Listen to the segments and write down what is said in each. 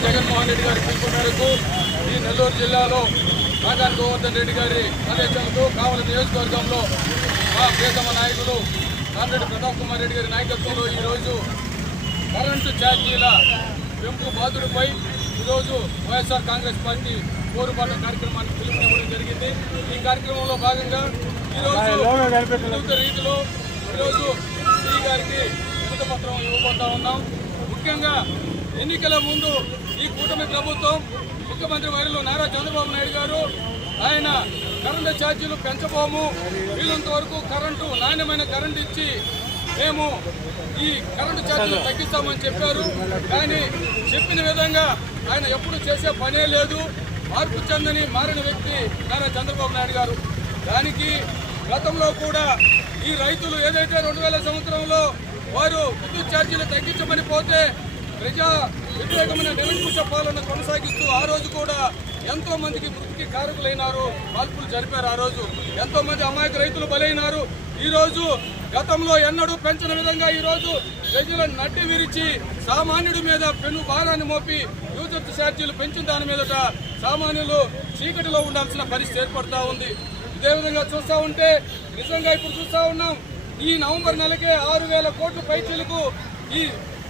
YS Jaganmohan Reddy గారి పిలుపు మేరకు ఈ నెల్లూరు జిల్లాలో కాకాని గోవర్ధన్ రెడ్డి గారి ఆదేశాలతో కావలి నియోజకవర్గంలో మా ప్రియతమ నాయకులు కామిరెడ్డి ప్రతాప్ కుమార్ రెడ్డి గారి నాయకత్వంలో ఈరోజు కరెంటు ఛార్జీల పెంపు బాధుడిపై ఈరోజు వైఎస్ఆర్ కాంగ్రెస్ పార్టీ పోరుబాట కార్యక్రమాన్ని పిలుపునివ్వడం జరిగింది. ఈ కార్యక్రమంలో భాగంగా ఈరోజు రీతిలో ఈరోజు శ్రీ గారికి వినతి పత్రం ఇవ్వబోతా ఉన్నాం. ముఖ్యంగా ఎన్నికల ముందు ఈ కూటమి ప్రభుత్వం ముఖ్యమంత్రి వర్యులు నారా చంద్రబాబు నాయుడు గారు ఆయన కరెంటు ఛార్జీలు పెంచబోము, వీలంత వరకు నాణ్యమైన కరెంటు ఇచ్చి మేము ఈ కరెంటు ఛార్జీలు తగ్గిస్తామని చెప్పారు. కానీ చెప్పిన విధంగా ఆయన ఎప్పుడు చేసే పనే లేదు. మార్పు చెందని మారిన వ్యక్తి నారా చంద్రబాబు నాయుడు గారు. దానికి గతంలో కూడా ఈ రైతులు ఏదైతే 2000 సంవత్సరంలో వారు విద్యుత్ ఛార్జీలు తగ్గించమని పోతే ప్రజా వ్యతిరేకమైన నిరంకుశ పాలన కొనసాగిస్తూ ఆ రోజు కూడా ఎంతో మందికి మృతికి కారకులైనారు, కాల్పులు జరిపారు. ఆ రోజు ఎంతో మంది అమాయక రైతులు బలైనారు. ఈరోజు గతంలో ఎన్నడూ పెంచిన విధంగా ఈరోజు ప్రజలను నడ్డి విరిచి సామాన్యుడి మీద పెను భారాన్ని మోపి యూజర్ ఛార్జీలు పెంచిన దాని మీదట సామాన్యులు చీకటిలో ఉండాల్సిన పరిస్థితి ఏర్పడతా ఉంది. ఇదే విధంగా చూస్తూ ఉంటే నిజంగా ఇప్పుడు చూస్తూ ఉన్నాం, ఈ నవంబర్ నెలకే 6,000 కోట్ల పైచీలకు ఈ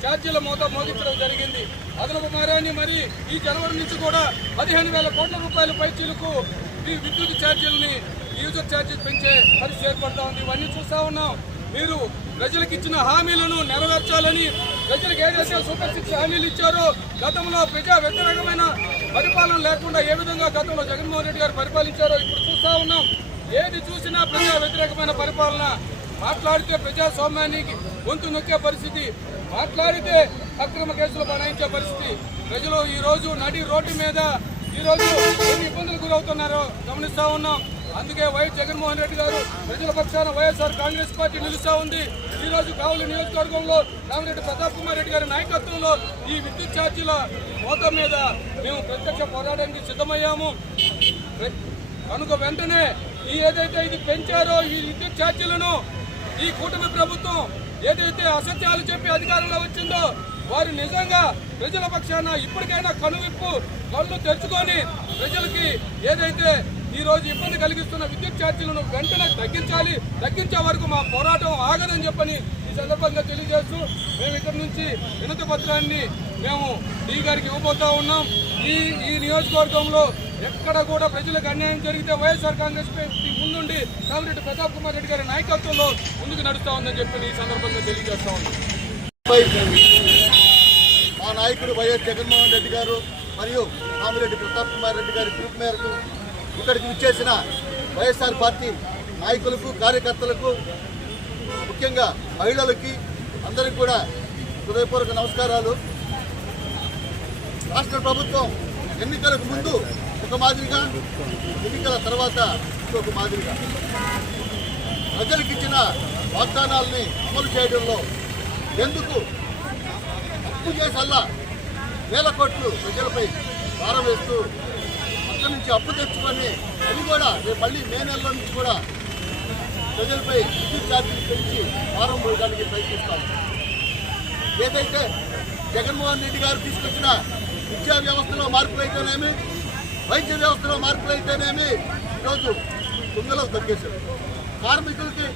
ఛార్జీల మోగించడం జరిగింది. అదనపు భారాన్ని మరి ఈ జనవరి నుంచి కూడా 15,000 కోట్ల రూపాయల పైచీలకు ఈ విద్యుత్ ఛార్జీలని యూజర్ ఛార్జీలు పెంచే పరిస్థితి ఏర్పడతా ఉంది. ఇవన్నీ చూస్తూ ఉన్నాం. మీరు ప్రజలకు ఇచ్చిన హామీలను నెరవేర్చాలని ప్రజలకు ఏదైతే సూపర్ 6 హామీలు ఇచ్చారో గతంలో ప్రజా వ్యతిరేకమైన పరిపాలన లేకుండా ఏ విధంగా గతంలో జగన్మోహన్ రెడ్డి గారు పరిపాలించారో ఇప్పుడు చూస్తూ ఉన్నాం. ఏది చూసినా ప్రజా వ్యతిరేకమైన పరిపాలన, మాట్లాడితే ప్రజాస్వామ్యానికి గొంతు నొక్కే పరిస్థితి, మాట్లాడితే అక్రమ కేసులు బనాయించే పరిస్థితి. ప్రజలు ఈ రోజు నడి రోడ్డు మీద ఈరోజు ఎన్ని ఇబ్బందులు గురవుతున్నారో గమనిస్తూ ఉన్నాం. అందుకే వైఎస్ జగన్మోహన్ రెడ్డి గారు ప్రజల పక్షాన వైఎస్ఆర్ కాంగ్రెస్ పార్టీ నిలుస్తూ ఉంది. ఈ రోజు కావలి నియోజకవర్గంలో కామిరెడ్డి ప్రతాప్ కుమార్ రెడ్డి గారి నాయకత్వంలో ఈ విద్యుత్ ఛార్జీల మోత మీద మేము ప్రత్యక్ష పోరాటానికి సిద్ధమయ్యాము. కనుక వెంటనే ఏదైతే ఇది పెంచారో ఈ విద్యుత్ ఛార్జీలను ఈ కూటమి ప్రభుత్వం ఏదైతే అసత్యాలు చెప్పి అధికారంలో వచ్చిందో వారు నిజంగా ప్రజల పక్షాన ఇప్పటికైనా కళ్ళు తెరుచుకొని ప్రజలకి ఏదైతే ఈ రోజు ఇబ్బంది కలిగిస్తున్న విద్యుత్ ఛార్జీలను వెంటనే తగ్గించే వరకు మా పోరాటం ఆగదని చెప్పని ఈ సందర్భంగా తెలియజేస్తూ మేము ఇక్కడ నుంచి వినతి పత్రాన్ని మేము డీ గారికి ఇవ్వబోతా ఉన్నాం. ఈ నియోజకవర్గంలో ఎక్కడ కూడా ప్రజలకు అన్యాయం జరిగితే వైఎస్ఆర్ కాంగ్రెస్ పార్టీ ముందుండి కామిరెడ్డి ప్రతాప్ కుమార్ రెడ్డి గారి నాయకత్వంలో ముందుకు నడుస్తా ఉందని చెప్పి ఈ సందర్భంగా తెలియజేస్తా ఉన్నాం. మా నాయకుడు వైఎస్ జగన్మోహన్ రెడ్డి గారు మరియు కామిరెడ్డి ప్రతాప్ కుమార్ రెడ్డి గారి పిలుపు మేరకు ఇక్కడికి విచ్చేసిన వైఎస్ఆర్ పార్టీ నాయకులకు, కార్యకర్తలకు, ముఖ్యంగా మహిళలకి అందరికీ కూడా హృదయపూర్వక నమస్కారాలు. రాష్ట్ర ప్రభుత్వం ఎన్నికలకు ముందు ఒక మాదిరిగా, ఎన్నికల తర్వాత ఇంకొక మాదిరిగా ప్రజలకు ఇచ్చిన వాగ్దానాలని అమలు చేయడంలో ఎందుకు అప్పు చేసల్లా 1,000 కోట్లు ప్రజలపై భారం వేస్తూ అక్కడి నుంచి అప్పు తెచ్చుకొని అది కూడా రేపు మళ్ళీ మే నెలలో నుంచి కూడా ప్రజలపై విద్యుత్ ఛార్జీలు పెంచి భారం పోయడానికి ప్రయత్నిస్తాం. ఏదైతే జగన్మోహన్ రెడ్డి గారు తీసుకొచ్చిన విద్యా వ్యవస్థలో మార్పులు అయితేనేమి, వైద్య వ్యవస్థలో మార్పులు అయితేనేమి ఈరోజు తుంగలో తగ్గేశారు. కార్మికులకి,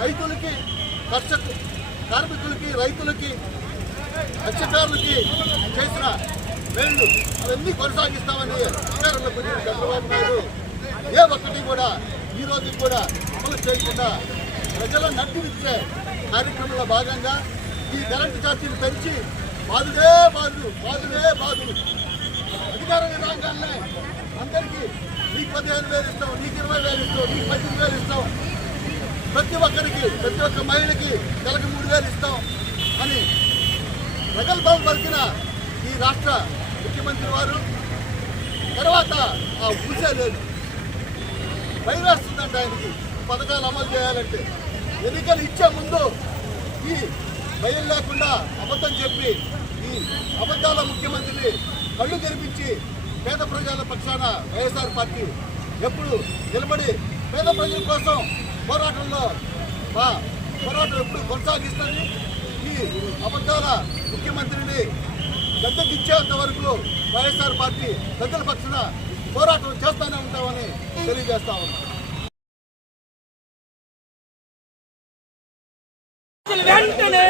రైతులకి, కార్మికులకి, రైతులకి, మత్స్యకారులకి చేసిన మేళ్లు అవన్నీ కొనసాగిస్తామని అధికారంలో వచ్చిన చంద్రబాబు నాయుడు ఏ ఒక్కటి కూడా ఈ రోజు కూడా అమలు చేయకుండా ప్రజలను నడ్డిచ్చే కార్యక్రమంలో భాగంగా ఈ కరెంటు ఛార్జీలు పెంచి బాధుడే బాధుడు అధికారం రాగానే అందరికీ నీకు 15,000 ఇస్తాం, నీకు 20,000 ఇస్తాం, నీకు 18,000 ఇస్తాం, ప్రతి ఒక్క మహిళకి నెలకు 3,000 ఇస్తాం అని ప్రగల్భాలు పలికిన ఈ రాష్ట్ర ముఖ్యమంత్రి వారు తర్వాత ఆ ఊసే లేదు. భయవేస్తుందంటే ఆయనకి పథకాలు అమలు చేయాలంటే. ఎన్నికలు ఇచ్చే ముందు ఈ భయం లేకుండా అబద్ధం చెప్పి ఈ అబద్ధాల ముఖ్యమంత్రిని కళ్ళు తెరిపించి పేద ప్రజల పక్షాన వైఎస్ఆర్ పార్టీ ఎప్పుడు నిలబడి పేద ప్రజల కోసం పోరాటం ఎప్పుడు కొనసాగిస్తుంది. ఈ అబద్ధాల ముఖ్యమంత్రిని గద్దెకిచ్చేంత వరకు వైఎస్ఆర్ పార్టీ ప్రజల పక్షాన పోరాటం చేస్తూనే ఉంటామని తెలియజేస్తా ఉన్నాం. వెంటనే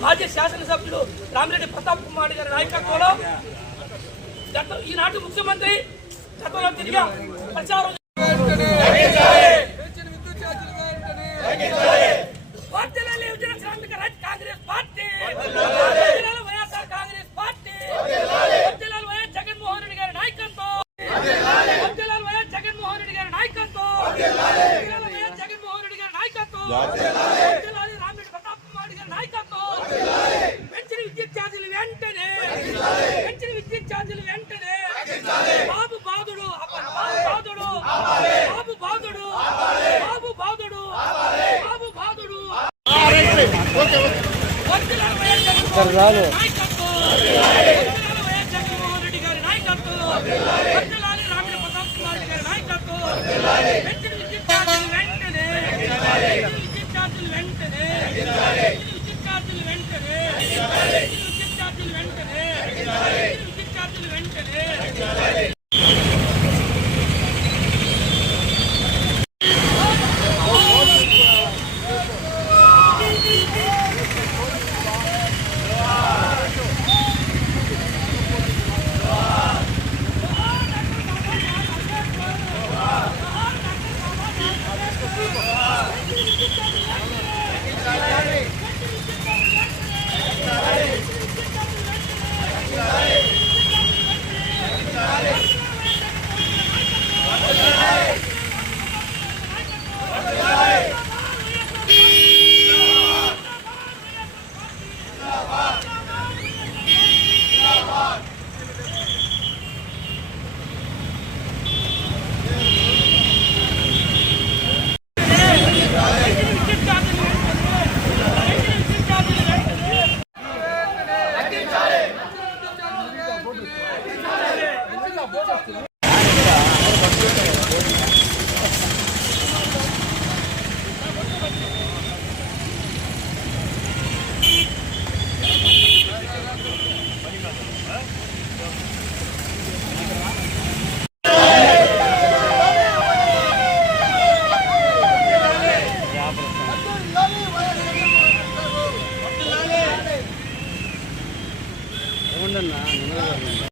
మాజీ శాసనసభ్యులు రామిరెడ్డి ప్రతాప్ కుమార్ గారి నాయకత్వంలో ఈనాటి ముఖ్యమంత్రి గతంలో తిరిగా ప్రచారం Congress party YSR Congress party YS Jaganmohan Reddy గారి నాయకత్వం వైఎస్ జగన్మోహన్ రెడ్డి గారి నాయకత్వం వైఎస్ జగన్మోహన్ రెడ్డి గారి నాయకత్వం రామిరెడ్డి ప్రతాప్ కుమార్ గారి నాయకత్వం పెంచిన విద్యుత్ ఛార్జీలు వెంటనే పెంచిన విద్యుత్ ఛార్జీలు వెంటనే బాబు బాధుడు బాబు బాధుడు బాబు బాధుడు బాబు బాధుడు జగన్మోహన్ రెడ్డి గారి నాయకత్వం రామిరెడ్డి ప్రతాప్ కుమార్ గారి నాయకత్వం పెంచిన విద్యుత్ ఛార్జీలు వెంటనే విద్యుత్ ఛార్జీలు వెంటనే విద్యుత్ ఛార్జీలు వెంటనే విద్యుత్ ఛార్జీలు వెంటనే విద్యుత్ ఛార్జీలు వెంటనే ఉండన్నా